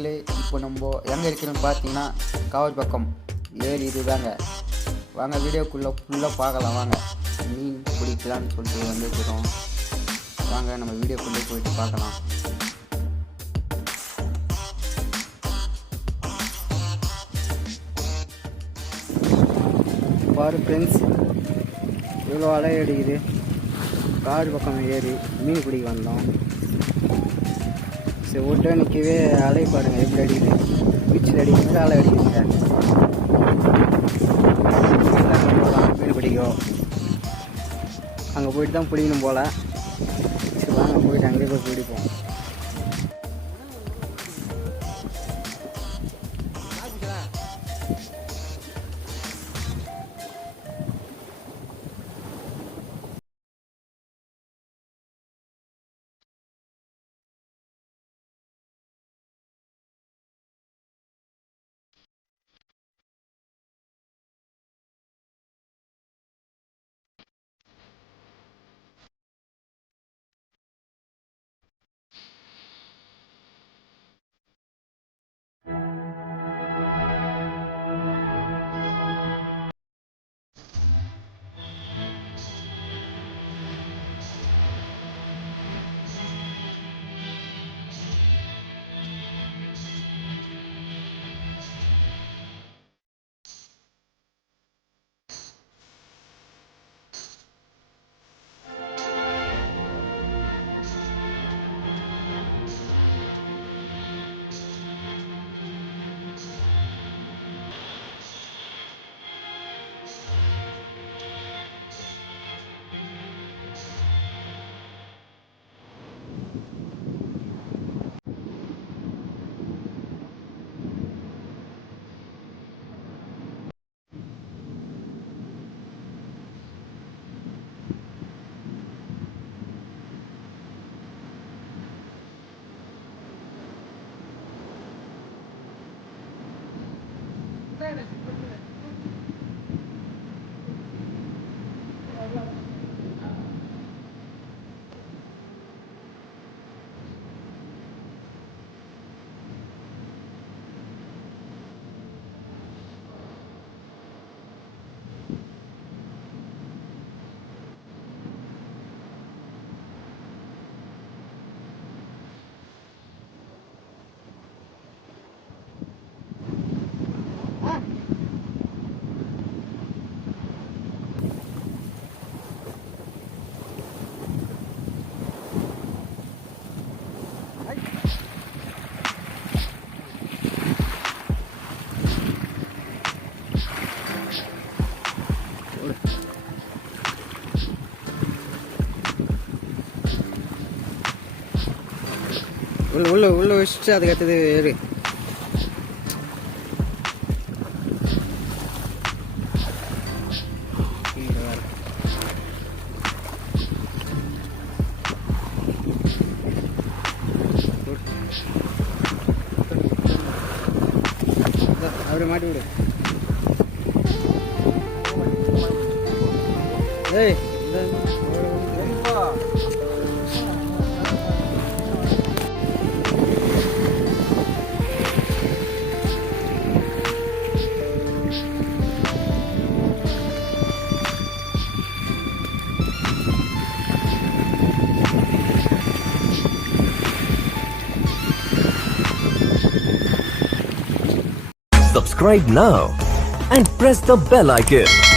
மக்களே, இப்போ நம்ம எங்கே இருக்கிறோன்னு பார்த்தீங்கன்னா காவல் பக்கம் ஏரி இதுதாங்க. வாங்க வீடியோக்குள்ளே ஃபுல்லாக பார்க்கலாம். வாங்க மீன் பிடிக்கலான்னு சொல்லிட்டு வந்துருக்கிறோம். வாங்க நம்ம வீடியோக்குள்ளே போயிட்டு பார்க்கலாம். பாரு ஃப்ரெண்ட்ஸ், இவ்வளோ அலை அடிக்குது. காடு பக்கம் ஏறி மீன் பிடிக்க வந்தோம். சரி விட்டு நிற்கவே அலை பாருங்கள் எப்படி அடிக்குது. பீச்சில் அடிக்கும்போது அலை அடிக்குதுங்க. மீன் பிடிக்கும். அங்கே போயிட்டு தான் பிடிக்கணும் போல். சரி வாங்க போயிட்டு அங்கேயே போய் பிடிப்போம். உள்ள வச்சுட்டு அதுக்கு அடுத்தது ஏறு. அவரை மாட்டி விடு. ஏய் Subscribe now and press the bell icon.